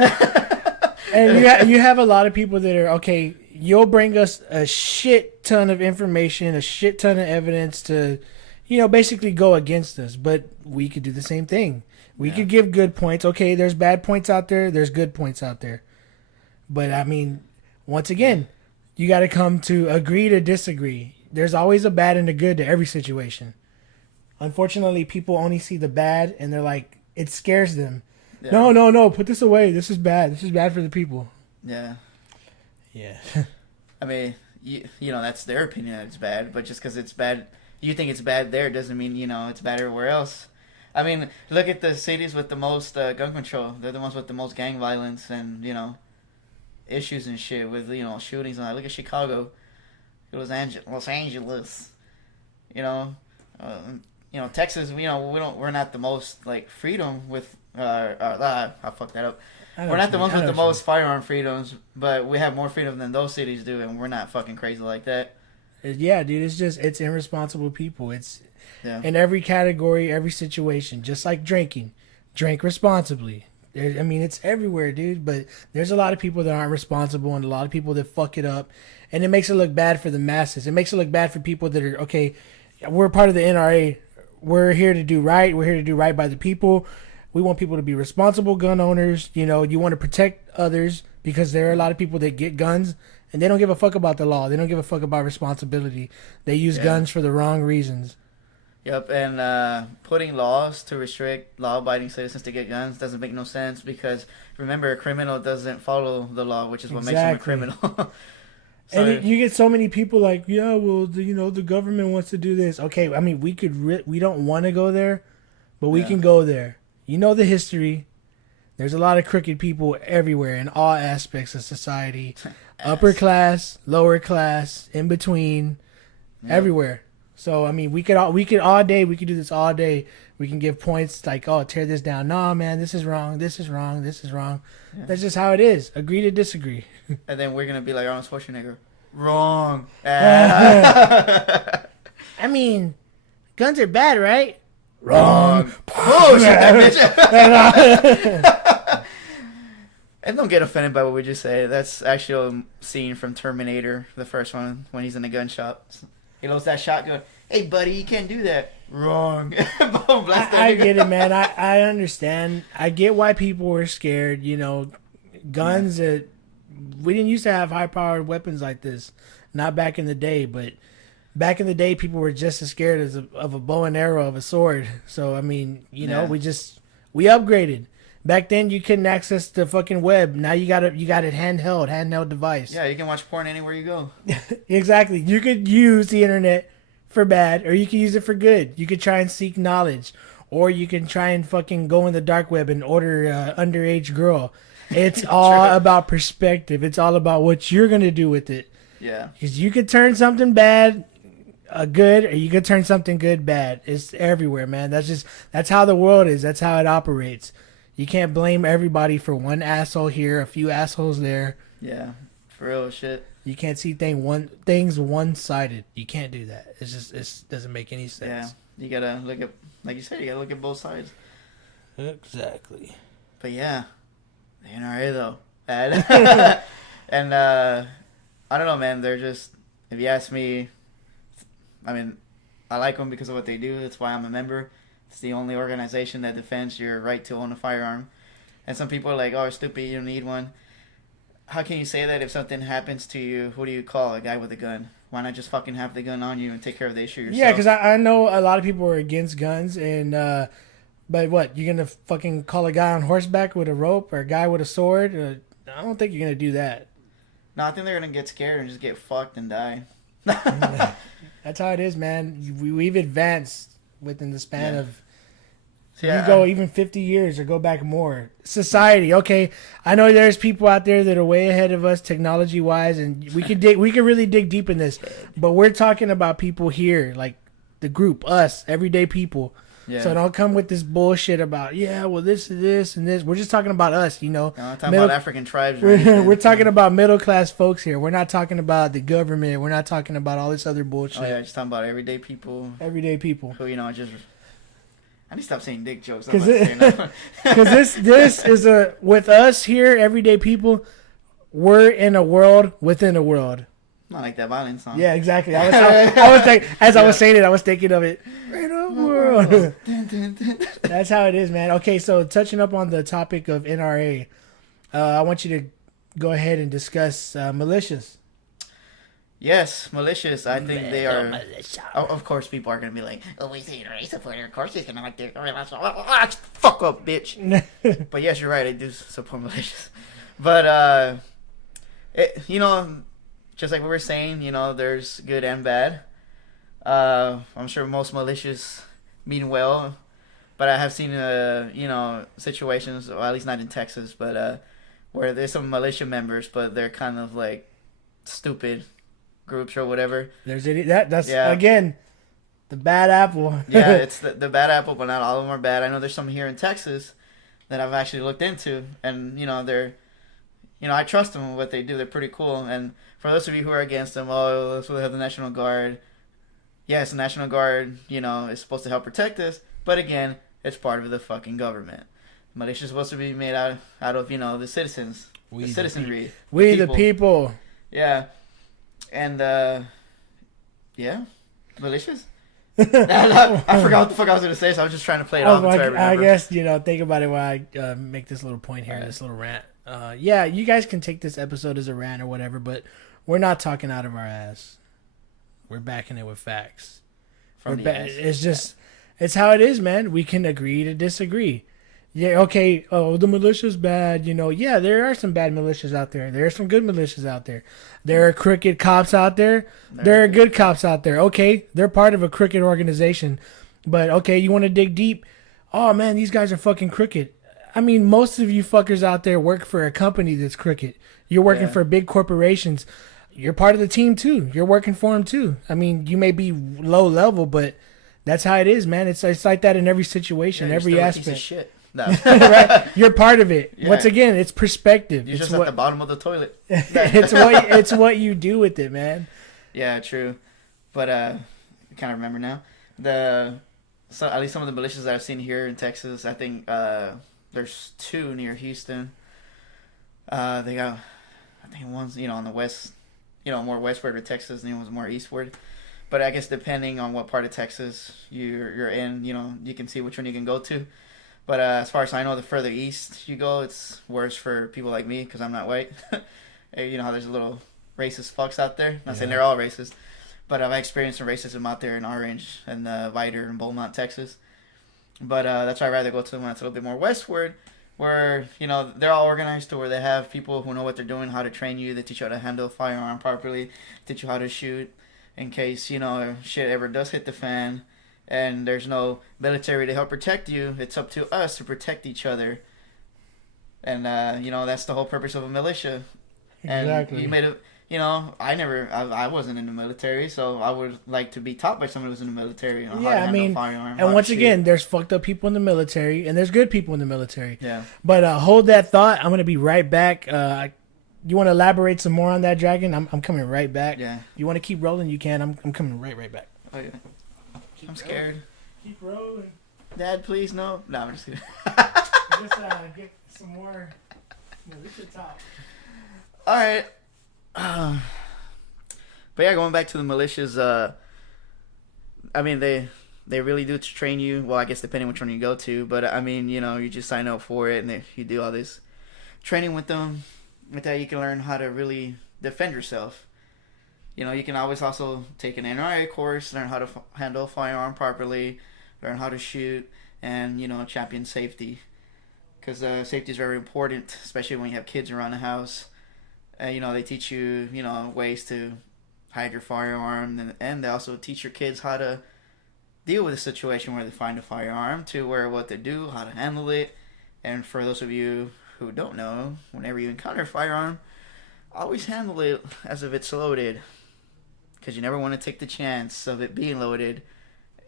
And you have a lot of people that are, okay, you'll bring us a shit ton of information, a shit ton of evidence to, you know, basically go against us. But we could do the same thing. We could give good points. Okay, there's bad points out there. There's good points out there. But, I mean, once again, you got to come to agree to disagree. There's always a bad and a good to every situation. Unfortunately, people only see the bad, and they're like, it scares them. Yeah. No, put this away. This is bad. This is bad for the people. Yeah. Yeah. I mean, you know, that's their opinion that it's bad, but just because it's bad, you think it's bad there doesn't mean, you know, it's bad everywhere else. I mean, look at the cities with the most gun control. They're the ones with the most gang violence and, you know, issues and shit with, you know, shootings and that. Look at Chicago. Los Angeles. You know, Texas, you know, we're not the most, like, freedom with, I fucked that up. We're not the ones with the most firearm freedoms, but we have more freedom than those cities do, and we're not fucking crazy like that. Yeah, dude, it's irresponsible people. It's in every category, every situation, just like drinking. Drink responsibly. I mean, it's everywhere, dude, but there's a lot of people that aren't responsible and a lot of people that fuck it up, and it makes it look bad for the masses. It makes it look bad for people that are, okay, we're part of the NRA. We're here to do right. We're here to do right by the people. We want people to be responsible gun owners. You know, you want to protect others because there are a lot of people that get guns and they don't give a fuck about the law. They don't give a fuck about responsibility. They use guns for the wrong reasons. Yep, and putting laws to restrict law-abiding citizens to get guns doesn't make no sense because, remember, a criminal doesn't follow the law, which is what makes him a criminal. And you get so many people like, yeah, well, the government wants to do this. Okay, I mean, we don't want to go there, but we can go there. You know the history. There's a lot of crooked people everywhere in all aspects of society. Upper class, lower class, in between, everywhere. So, I mean, we could all day, we could do this all day. We can give points like, oh, tear this down. No, man, this is wrong. This is wrong. This is wrong. Yeah. That's just how it is. Agree to disagree. And then we're going to be like Arnold Schwarzenegger. Wrong. I mean, guns are bad, right? Wrong. Oh, shit, that bitch. And don't get offended by what we just say. That's actually a scene from Terminator, the first one, when he's in the gun shop. He loads that shotgun. Hey, buddy, you can't do that. Wrong. Boom, I get it, man. I understand. I get why people were scared. You know, guns that we didn't used to have high-powered weapons like this. Not back in the day, but back in the day, people were just as scared of a bow and arrow, of a sword. So, I mean, you know, we upgraded. Back then, you couldn't access the fucking web. Now you got it handheld device. Yeah, you can watch porn anywhere you go. Exactly. You could use the internet for bad, or you could use it for good. You could try and seek knowledge, or you can try and fucking go in the dark web and order underage girl. It's all about perspective. It's all about what you're gonna do with it. Yeah. Because you could turn something bad good, or you could turn something good bad. It's everywhere, man. That's how the world is. That's how it operates. You can't blame everybody for one asshole here, a few assholes there. Yeah, for real shit. You can't see things one-sided. You can't do that. It doesn't make any sense. Yeah, you gotta look at, like you said, you gotta look at both sides. Exactly. But yeah, the NRA though, and I don't know, man. They're just, if you ask me, I mean, I like them because of what they do. That's why I'm a member. It's the only organization that defends your right to own a firearm. And some people are like, oh, stupid, you don't need one. How can you say that if something happens to you? Who do you call? A guy with a gun? Why not just fucking have the gun on you and take care of the issue yourself? Yeah, because I know a lot of people are against guns. And but what, you're going to fucking call a guy on horseback with a rope or a guy with a sword? I don't think you're going to do that. No, I think they're gonna get scared and just get fucked and die. That's how it is, man. We've advanced within the span Yeah. of. Yeah, You go even 50 years or go back more. Society, okay. I know there's people out there that are way ahead of us technology wise, and we could really dig deep in this. But we're talking about people here, like the group, us, everyday people. yeah. So don't come with this bullshit about this is this and this. We're just talking about us, I'm not talking Middle- about African tribes. Or anything. we're talking about middle class folks here. We're not talking about the government. We're not talking about all this other bullshit. Oh yeah, just talking about everyday people Everyday people. who just. I need to stop saying dick jokes. Because this is with us here, everyday people. We're in a world within a world. Not like that violent song. Yeah, exactly. I was like, as I was saying it, I was thinking of it. In a world. That's how it is, man. Okay, so touching up on the topic of NRA, I want you to go ahead and discuss militias. Yes, malicious. I think they are. Oh, of course, people are gonna be like, "Oh, we say NRA supporter. Of course, he's gonna like their fuck up, bitch." But yes, you're right. I do support malicious. But just like we were saying, there's good and bad. I'm sure most militias mean well, but I have seen situations, or at least not in Texas, but where there's some militia members, but they're kind of like stupid groups or whatever. That's Yeah. again the bad apple. Yeah, it's the bad apple, but not all of them are bad. I know there's some here in Texas that I've actually looked into, and they're, I trust them with what they do. They're pretty cool. And for those of you who are against them, that's why they have the National Guard. Yes, the National Guard, is supposed to help protect us, but again, it's part of the fucking government. Militia is supposed to be made out of the citizens, the citizenry, We the people. Yeah, and militias. I forgot what the fuck I was gonna say, so I was just trying to play it off until I remember. I guess think about it while I make this little point here, this little rant. You guys can take this episode as a rant or whatever, but we're not talking out of our ass. We're backing it with facts. It's how it is, man. We can agree to disagree. Yeah, okay. Oh, the militia's bad. Yeah, there are some bad militias out there. There are some good militias out there. There are crooked cops out there. There are good cops out there. Okay, they're part of a crooked organization. But, okay, you want to dig deep? Oh, man, these guys are fucking crooked. I mean, most of you fuckers out there work for a company that's crooked. You're working for big corporations. You're part of the team, too. You're working for them, too. I mean, you may be low level, but that's how it is, man. It's like that in every situation, every aspect. Piece of shit. No. Right? You're part of it. Yeah. Once again, it's perspective. You're just at the bottom of the toilet. it's what you do with it, man. Yeah, true. But I kind of remember now. At least some of the militias that I've seen here in Texas, I think there's two near Houston. They got, I think one's on the west, more westward of Texas, and the other one's more eastward. But I guess depending on what part of Texas you're in, you can see which one you can go to. But as far as I know, the further east you go, it's worse for people like me because I'm not white. You know how there's a little racist fucks out there. Not saying they're all racist, but I've experienced some racism out there in Orange and Vidor and Beaumont, Texas. But that's why I'd rather go to the one that's a little bit more westward, where they're all organized to where they have people who know what they're doing, how to train you. They teach you how to handle a firearm properly, teach you how to shoot in case shit ever does hit the fan. And there's no military to help protect you. It's up to us to protect each other. And, that's the whole purpose of a militia. Exactly. And you made I wasn't in the military, so I would like to be taught by someone who's in the military. How to handle a firearm, and once again, there's fucked up people in the military, and there's good people in the military. Yeah. But hold that thought. I'm going to be right back. You want to elaborate some more on that, Dragon? I'm coming right back. Yeah. You want to keep rolling? You can. I'm coming right back. Oh, yeah. I'm scared. Keep rolling. Dad, please, no. No, I'm just kidding. Just get some more. Militia talk. All right. But yeah, going back to the militias, I mean, they really do train you. Well, I guess depending which one you go to, but I mean, you just sign up for it, and you do all this training with them. With that, you can learn how to really defend yourself. You can always also take an NRA course, learn how to handle a firearm properly, learn how to shoot, and, champion safety. Because safety is very important, especially when you have kids around the house. you know, they teach you, you know, ways to hide your firearm, and they also teach your kids how to deal with a situation where they find a firearm, to where what they do, how to handle it. And for those of you who don't know, whenever you encounter a firearm, always handle it as if it's loaded, because you never want to take the chance of it being loaded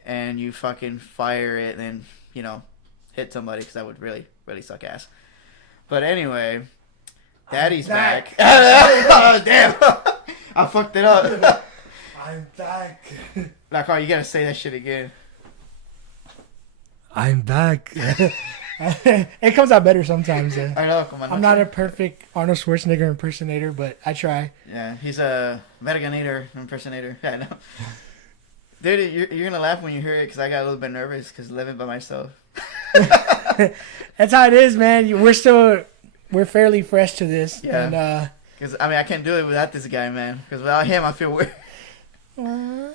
and you fucking fire it and then, you know, hit somebody, because that would really, really suck ass. But anyway, Daddy's back. Oh, damn. I fucked it up. I'm back. Like, oh, you gotta say that shit again. I'm back. It comes out better sometimes. I know, come on. I'm not a perfect Arnold Schwarzenegger impersonator, but I try. Yeah, he's a Verganator impersonator. Yeah, I know. Dude, you're gonna laugh when you hear it, because I got a little bit nervous, because living by myself. That's how it is, man. We're fairly fresh to this. Yeah. And, because, I mean, I can't do it without this guy, man. Because without him, I feel weird. where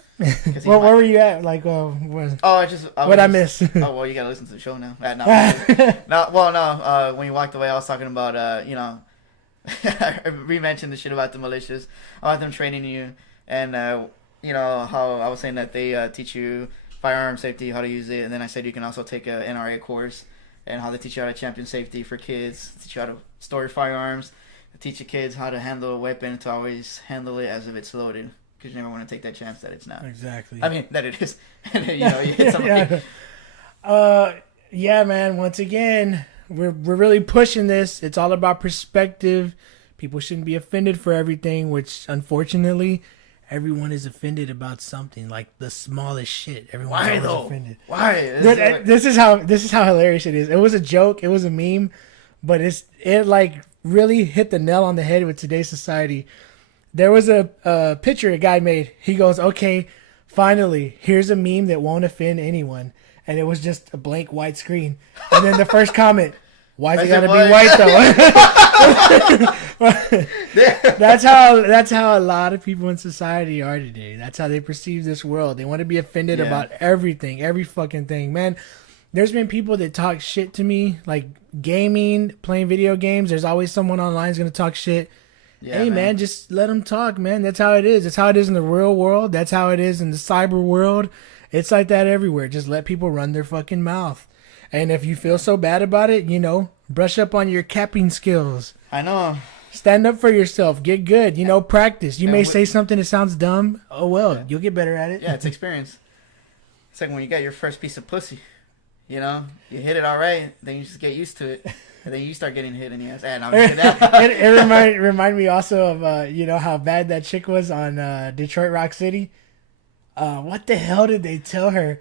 were you at? Like, what I miss? Oh, well, you gotta listen to the show now. No, when you walked away, I was talking about, you know, we mentioned the shit about the militias, about them training you, and, you know, how I was saying that they teach you firearm safety, how to use it, and then I said you can also take a NRA course, and how they teach you how to champion safety for kids, teach you how to store your firearms, teach your kids how to handle a weapon, to always handle it as if it's loaded, because you never want to take that chance that it's not. Exactly. I mean, that it is. And then, you know, you hit somebody. Yeah, man. Once again, we're really pushing this. It's all about perspective. People shouldn't be offended for everything, which unfortunately, everyone is offended about something, like the smallest shit. Everyone's Why always though? offended. Why? This is how hilarious it is. It was a joke. It was a meme, but it like really hit the nail on the head with today's society. There was a picture a guy made. He goes, "Okay, finally, here's a meme that won't offend anyone," and it was just a blank white screen. And then the first comment, "Why's it gotta be white though?" That's how a lot of people in society are today. That's how they perceive this world. They want to be offended about everything, every fucking thing, man. There's been people that talk shit to me, like gaming, playing video games. There's always someone online who's gonna talk shit. Yeah, hey, man, just let them talk, man. That's how it is. That's how it is in the real world. That's how it is in the cyber world. It's like that everywhere. Just let people run their fucking mouth. And if you feel so bad about it, you know, brush up on your capping skills. I know. Stand up for yourself. Get good. You know, practice. You may say something that sounds dumb. Oh, well, you'll get better at it. Yeah, it's experience. It's like when you got your first piece of pussy. You know, you hit it all right, then you just get used to it. And then you start getting hit in the ass. And it remind me also of, you know, how bad that chick was on Detroit Rock City. What the hell did they tell her?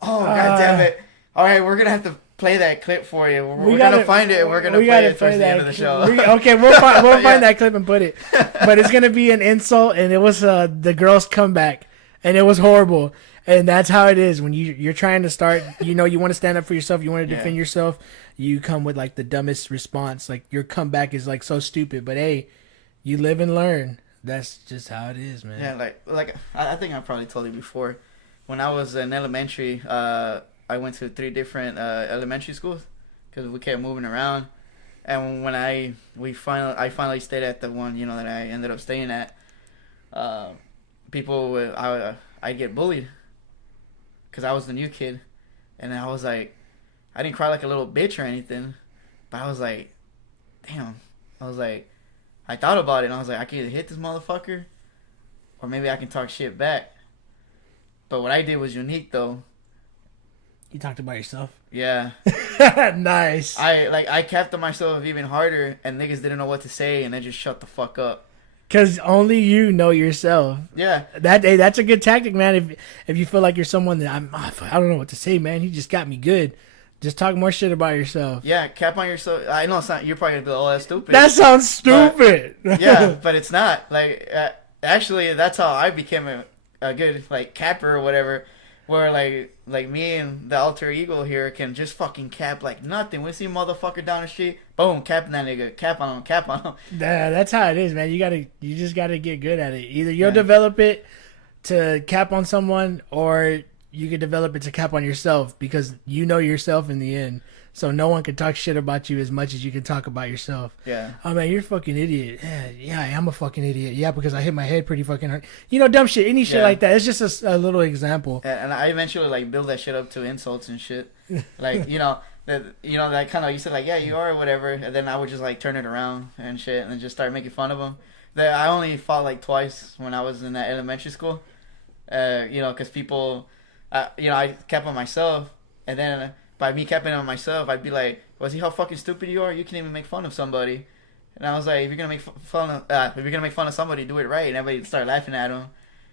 Oh, God damn it. All right, we're going to have to play that clip for you. We're going to find it, and we're going to play it towards the end of the show. Okay, we'll find that clip and put it. But it's going to be an insult, and it was the girl's comeback, and it was horrible. And that's how it is when you're trying to start, you know, you want to stand up for yourself, you want to defend yourself, you come with like the dumbest response. Like your comeback is like so stupid, but hey, you live and learn. That's just how it is, man. Yeah, like I think I probably told you before. When I was in elementary, I went to 3 different elementary schools because we kept moving around. And when I finally stayed at the one, you know, that I ended up staying at, I get bullied. Because I was the new kid. And I was like, I didn't cry like a little bitch or anything. But I was like, damn. I was like, I thought about it. And I was like, I can either hit this motherfucker. Or maybe I can talk shit back. But what I did was unique, though. You talked about yourself? Yeah. Nice. I kept on myself even harder. And niggas didn't know what to say. And they just shut the fuck up. Because only you know yourself. Yeah. That's a good tactic, man. If you feel like you're someone that I don't know what to say, man. He just got me good. Just talk more shit about yourself. Yeah, cap on yourself. I know it's not. You're probably gonna be like, oh, that's stupid. That sounds stupid. But, yeah, but it's not. Like, actually, that's how I became a good like capper or whatever. Where like me and the alter ego here can just fucking cap like nothing. We see a motherfucker down the street, boom, capping that nigga, cap on him. Yeah, that's how it is, man. You just gotta get good at it. Either you'll develop it to cap on someone, or you can develop it to cap on yourself because you know yourself in the end. so no one can talk shit about you as much as you can talk about yourself. Yeah. Oh man, you're a fucking idiot. Yeah, I am a fucking idiot. Yeah, because I hit my head pretty fucking hard. You know, dumb shit, any shit like that. It's just a little example. And I eventually like build that shit up to insults and shit. Like, that kind of, you said like, yeah, you are or whatever, and then I would just like turn it around and shit, and then just start making fun of them. I only fought like twice when I was in that elementary school, because people, I kept on myself, and then by me keeping on myself, I'd be like, well, see how fucking stupid you are? You can't even make fun of somebody. And I was like, if you're gonna make fun of somebody, do it right. And everybody started laughing at him.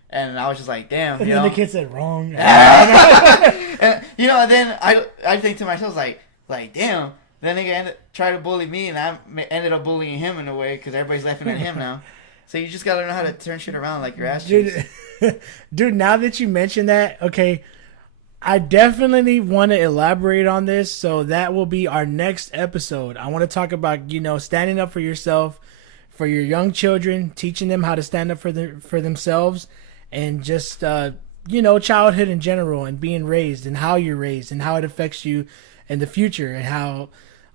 And I was just like, damn. And then the kid said wrong. And then I think to myself, like damn. Then they try to bully me, and I ended up bullying him in a way because everybody's laughing at him now. So you just gotta know how to turn shit around like your ass cheeks. Dude, now that you mention that, okay, I definitely want to elaborate on this. So that will be our next episode. I want to talk about, standing up for yourself, for your young children, teaching them how to stand up for themselves, and just childhood in general, and being raised, and how you're raised, and how it affects you in the future, and how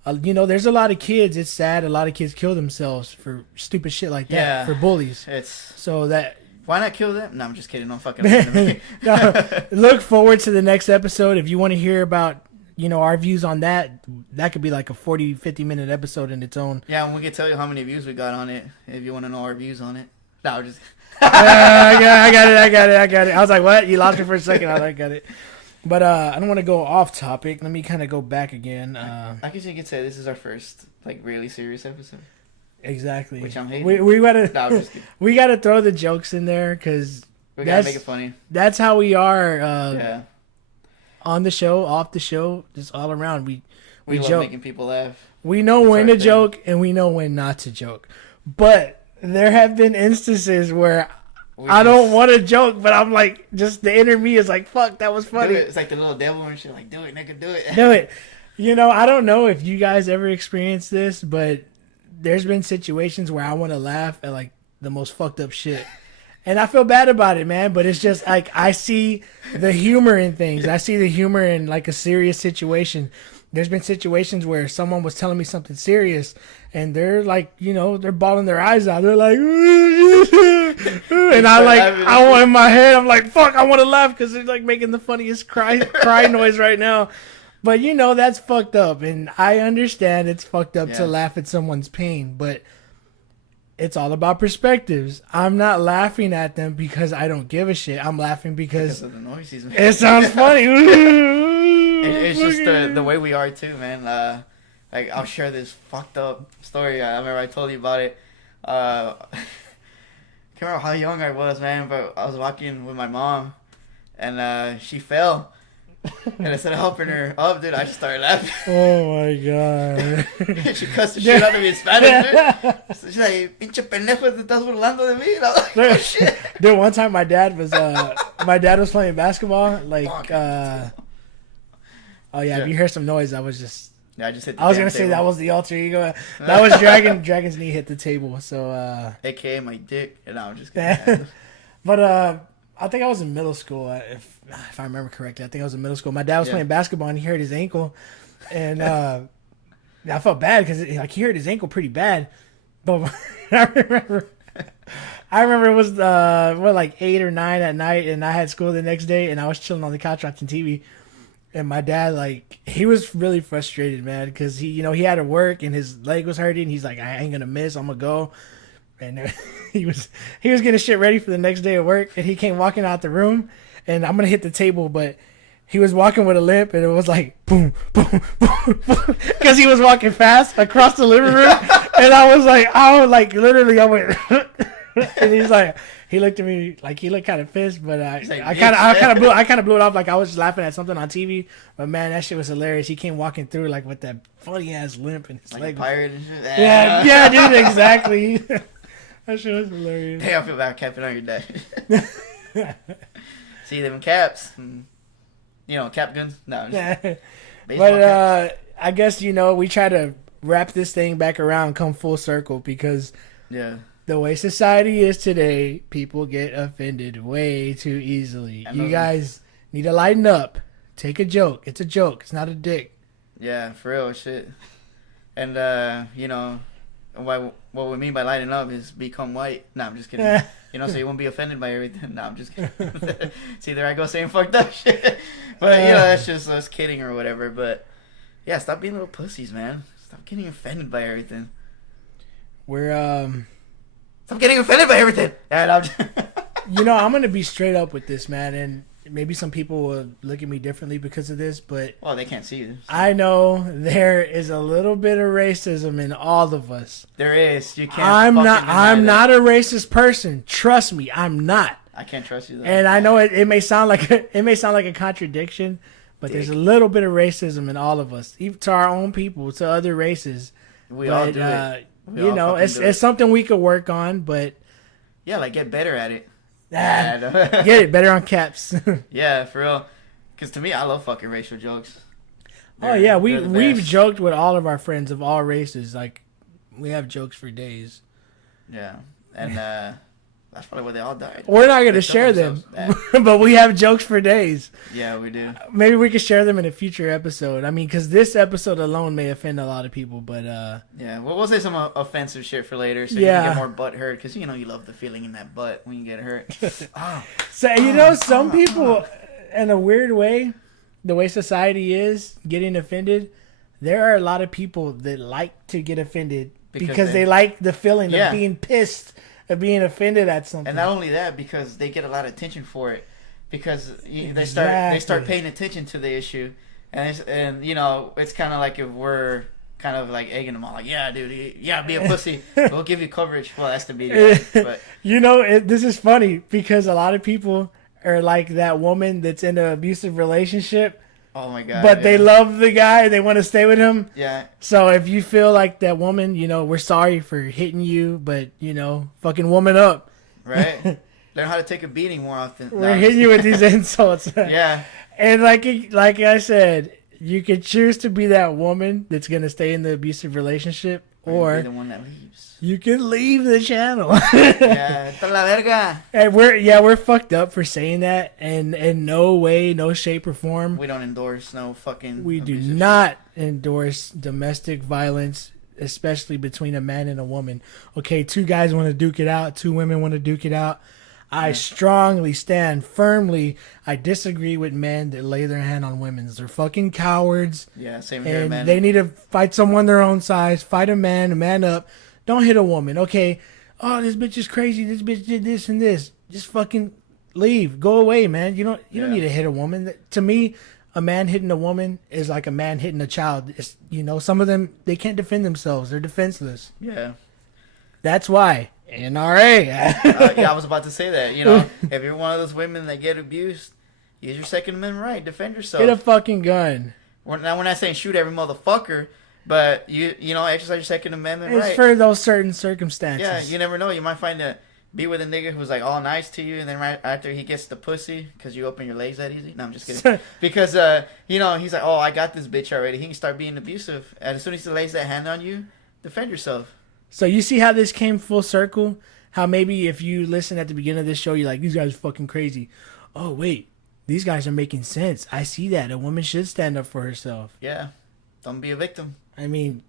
there's a lot of kids. It's sad. A lot of kids kill themselves for stupid shit like that, for bullies. Why not kill them? No, I'm just kidding. Don't fucking listen to me. No, look forward to the next episode. If you want to hear about our views on that could be like a 40-50 minute episode in its own. Yeah, and we can tell you how many views we got on it if you want to know our views on it. No, I'm just. I got it. I was like, what? You lost me for a second. I got it. But I don't want to go off topic. Let me kind of go back again. I guess you could say this is our first like really serious episode. Exactly. Which I'm hating. We gotta. No, I'm just kidding. We gotta throw the jokes in there because we gotta make it funny. That's how we are. Yeah. On the show, off the show, just all around. We love joke. making people laugh. We know when to joke and we know when not to joke. But there have been instances where I don't want to joke, but I'm like, just the inner me is like, fuck, that was funny. It's like the little devil and shit. Like, do it, nigga, do it. Do it. I don't know if you guys ever experienced this, but there's been situations where I want to laugh at like the most fucked up shit. And I feel bad about it, man, but it's just like I see the humor in things. I see the humor in like a serious situation. There's been situations where someone was telling me something serious and they're like, they're bawling their eyes out. They're like, and I want in my head, I'm like, fuck, I want to laugh because they're like making the funniest cry noise right now. But that's fucked up. And I understand it's fucked up to laugh at someone's pain, but it's all about perspectives. I'm not laughing at them because I don't give a shit. I'm laughing because of the noise he's making. It sounds funny. It's just the way we are too, man. Like I'll share this fucked up story. I remember I told you about it. Can't remember how young I was, man, but I was walking with my mom, and she fell. And instead of helping her up, dude, I just started laughing. Oh my god. She cussed the shit out of me in Spanish, dude. So she's like, pinche pendejo, te estás burlando de mí. And I was like, oh shit. Dude, one time my dad was playing basketball. Like, oh yeah, if you hear some noise, I was just. Yeah, I just hit the I was gonna say that was the alter ego. That was Dragon's knee hit the table. So. AKA my dick. And I'm just kidding. But I think I was in middle school. If I remember correctly, I think I was in middle school. My dad was playing basketball and he hurt his ankle, and I felt bad because he hurt his ankle pretty bad. But I remember it was like 8 or 9 at night, and I had school the next day, and I was chilling on the couch watching TV. And my dad, he was really frustrated, man, because he had to work and his leg was hurting. He's like, I ain't gonna miss. I'm gonna go. And he was getting shit ready for the next day of work, and he came walking out the room, and I'm gonna hit the table, but he was walking with a limp, and it was like boom, boom, boom, boom, because he was walking fast across the living room, and I was like literally, I went, and he's like, he looked at me like he looked kind of pissed, but I kind of blew it off like I was just laughing at something on TV, but man, that shit was hilarious. He came walking through like with that funny ass limp, and his like leg a pirate and shit. Yeah, dude, exactly. That shit was hilarious. Hey, I feel bad capping on your dad. See them caps. Cap guns? No. But I guess, we try to wrap this thing back around, come full circle, because the way society is today, people get offended way too easily. You guys need to lighten up. Take a joke. It's a joke. It's not a dick. Yeah, for real, shit. And what we mean by lighten up is become white. No, I'm just kidding. So you won't be offended by everything. No, I'm just kidding. See, there I go saying fucked up shit. But that's just us kidding or whatever. But yeah, stop being little pussies, man. Stop getting offended by everything. Stop getting offended by everything. And I'm gonna be straight up with this, man, and maybe some people will look at me differently because of this, but they can't see you. So. I know there is a little bit of racism in all of us. There is. You can't. I'm not a racist person. Trust me, I'm not. I can't trust you though. And I know it may sound like a contradiction, but there's a little bit of racism in all of us, even to our own people, to other races. We all do it. It's something we could work on, but yeah, get better at it. Get it better on caps. Yeah, for real. Because to me, I love fucking racial jokes. We've joked with all of our friends of all races. Like, we have jokes for days. Yeah, and that's probably why they all died. We're not gonna share them, but we have jokes for days. Yeah, we do. Maybe we could share them in a future episode. I mean, because this episode alone may offend a lot of people, but yeah, we'll say some offensive shit for later, so you can get more butt hurt, because you love the feeling in that butt when you get hurt. So some people, in a weird way, the way society is getting offended, there are a lot of people that like to get offended because they like the feeling of being pissed. Of being offended at something. And not only that, because they get a lot of attention for it, because they start paying attention to the issue, and it's kind of like if we're kind of like egging them on, like, yeah, dude, be a pussy, we'll give you coverage. Well, that's the media, but this is funny because a lot of people are like that woman that's in an abusive relationship. Oh my god! But they love the guy; they want to stay with him. Yeah. So if you feel like that woman, we're sorry for hitting you, but fucking woman up. Right. Learn how to take a beating more often. We're hitting you with these insults. Yeah. And like I said, you could choose to be that woman that's gonna stay in the abusive relationship, or be the one that leaves. You can leave the channel. Yeah, está la verga. And we're fucked up for saying that, and in no way, no shape or form. We don't endorse no fucking. We do not endorse domestic violence, especially between a man and a woman. Okay, two guys want to duke it out, two women want to duke it out. I strongly stand firmly. I disagree with men that lay their hand on women. They're fucking cowards. Yeah, same here, man. And they need to fight someone their own size. Fight a man up. Don't hit a woman. Okay. Oh, this bitch is crazy. This bitch did this and this. Just fucking leave. Go away, man. You don't need to hit a woman. To me, a man hitting a woman is like a man hitting a child. It's, some of them, they can't defend themselves. They're defenseless. Yeah. That's why. NRA. Yeah, I was about to say that. If you're one of those women that get abused, use your Second Amendment right. Defend yourself. Get a fucking gun. We're not saying shoot every motherfucker, but you exercise your Second Amendment right. It's for those certain circumstances. Yeah, you never know. You might be with a nigga who's like all nice to you, and then right after he gets the pussy because you open your legs that easy. No, I'm just kidding. Because he's like, oh, I got this bitch already. He can start being abusive, and as soon as he lays that hand on you, defend yourself. So you see how this came full circle? How maybe if you listen at the beginning of this show, you're like, these guys are fucking crazy. Oh, wait. These guys are making sense. I see that. A woman should stand up for herself. Yeah. Don't be a victim. I mean,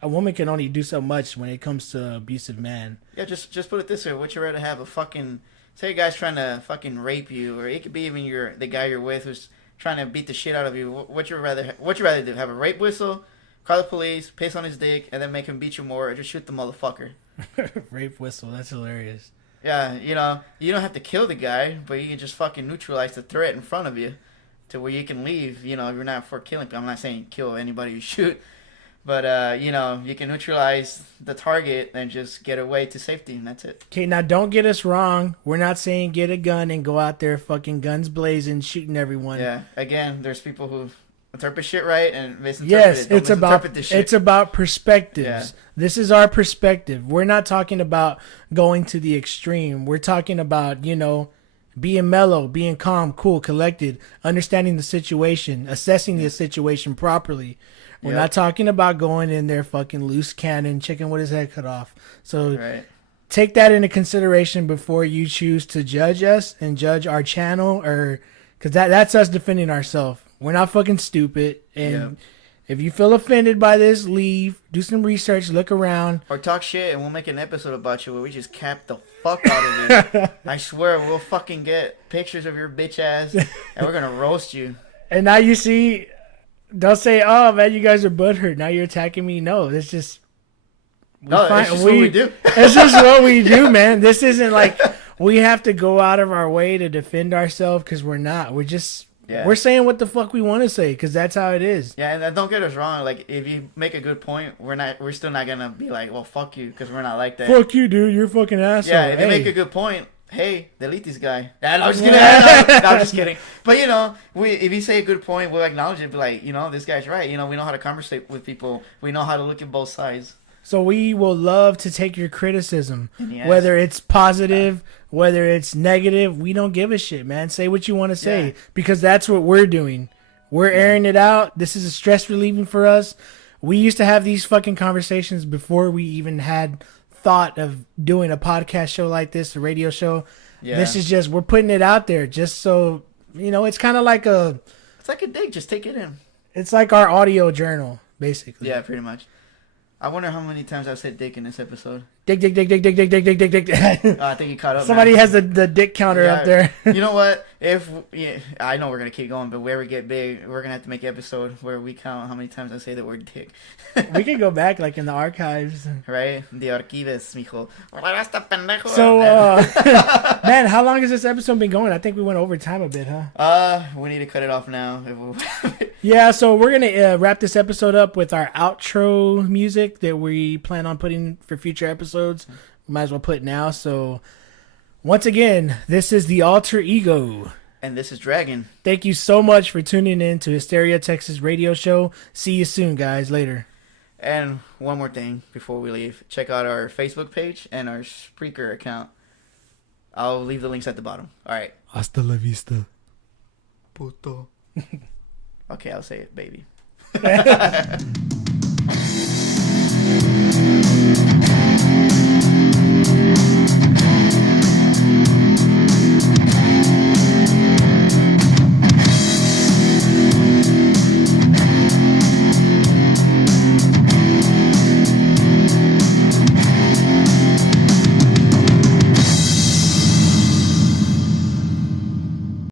a woman can only do so much when it comes to an abusive man. Yeah, just put it this way. Would you rather have a fucking... Say a guy's trying to fucking rape you, or it could be even the guy you're with who's trying to beat the shit out of you. What you rather do? Have a rape whistle, call the police, piss on his dick, and then make him beat you more, or just shoot the motherfucker? Rape whistle. That's hilarious. Yeah, you don't have to kill the guy, but you can just fucking neutralize the threat in front of you to where you can leave, if you're not for killing people. I'm not saying kill anybody you shoot, but, you can neutralize the target and just get away to safety, and that's it. Okay, now don't get us wrong. We're not saying get a gun and go out there fucking guns blazing, shooting everyone. Yeah, again, there's people who interpret shit right and misinterpret yes, it. Don't it's about perspectives. Yeah. This is our perspective. We're not talking about going to the extreme. We're talking about, being mellow, being calm, cool, collected, understanding the situation, assessing the situation properly. We're not talking about going in there fucking loose cannon, chicken with his head cut off. So take that into consideration before you choose to judge us and judge our channel, or because that's us defending ourselves. We're not fucking stupid, and If you feel offended by this, leave. Do some research. Look around. Or talk shit, and we'll make an episode about you where we just cap the fuck out of you. I swear, we'll fucking get pictures of your bitch ass, and we're gonna roast you. And now you see, don't say, "Oh man, you guys are butthurt." Now you're attacking me. No, it's just. It's just what we do. It's just what we do, man. This isn't like we have to go out of our way to defend ourselves because we're not. We're just. Yeah. We're saying what the fuck we want to say because that's how it is. Yeah, and don't get us wrong. Like, if you make a good point, we're still not gonna be like, well, fuck you, because we're not like that. Fuck you, dude. You're a fucking asshole. Yeah, if you make a good point, hey, delete this guy. Yeah, no, I'm just kidding. No, I'm just kidding. But you know, if you say a good point, we'll acknowledge it. Be like, you know, this guy's right. You know, we know how to conversate with people. We know how to look at both sides. So we will love to take your criticism, whether it's positive, whether it's negative. We don't give a shit, man. Say what you want to say because that's what we're doing. We're airing it out. This is a stress relieving for us. We used to have these fucking conversations before we even had thought of doing a podcast show like this, a radio show. Yeah. This is just, we're putting it out there just so, you know, it's kind of like it's like a dig. Just take it in. It's like our audio journal, basically. Yeah, pretty much. I wonder how many times I've said dick in this episode. Dick. I think you caught up. Somebody has the dick counter up there. You know what? I know we're going to keep going, but where we get big, we're going to have to make an episode where we count how many times I say the word dick. We can go back, like, in the archives. Right? The archives, mijo. So, man, how long has this episode been going? I think we went over time a bit, huh? We need to cut it off now. Yeah, so we're going to wrap this episode up with our outro music that we plan on putting for future episodes. We might as well put now. So, once again, this is the Alter Ego. And this is Dragon. Thank you so much for tuning in to Hysteria Texas Radio Show. See you soon, guys. Later. And one more thing before we leave. Check out our Facebook page and our Spreaker account. I'll leave the links at the bottom. All right. Hasta la vista. Puto. Okay, I'll say it, baby.